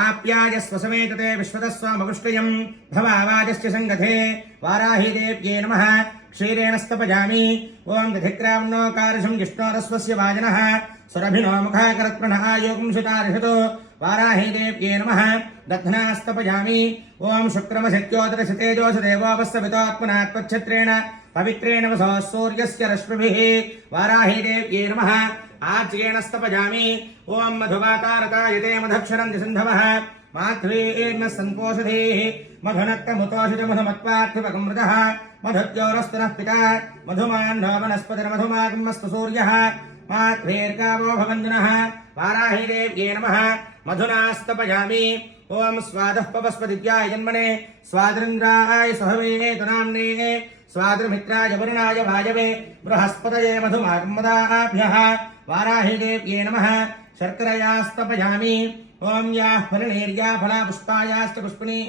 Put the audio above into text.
आप्यायस्व समेतते विश्वतस्वामपुष्टयं भवावाजस्य संगते वाराही देव्ये नमः क्षीरेण स्तपयामि ओं दधिक्राम्नो कारशं जिष्णोरस्वस्य वाजनः सुरभिनो मुखाकरत्प्रणः योगं सुतारिषतो वाराही देव्ये नमः दध्नास्तपयामि ओं शुक्रमशक्योदरशतेजोषदेवोपस्तवितोत्मनात्मच्छत्रेण पवित्रेण वसो सूर्यस्य रश्मिभिः वाराही देव्ये नमः आज्येन स्तपयामि ओं मधुवातारतायते मधक्षरन्ति सिन्धवः माध्वीर्न सन्तोषधेः मधुनक्तमुतोषितमधुमत्पार्थिवकमृतः मधुद्योरस्तनः पिता मधुमान्नो वनस्पतिर्मधुमागमस्तु सूर्यः माध्वीर्गावो भवन्दनः वाराही देव्ये नमः मधुनास्तपयामि ओं स्वादः पवस्पदिव्याय जन्मने स्वादृन्द्राय सहवे तुनाम्ने स्वादृमित्राय वरुणाय वायवे बृहस्पतये मधुमागमदाभ्यः वाराही देव्ये नमः शर्करयास्तपयामि ओं याः फलनेर्या फला पुष्पायाश्च पुष्पिणी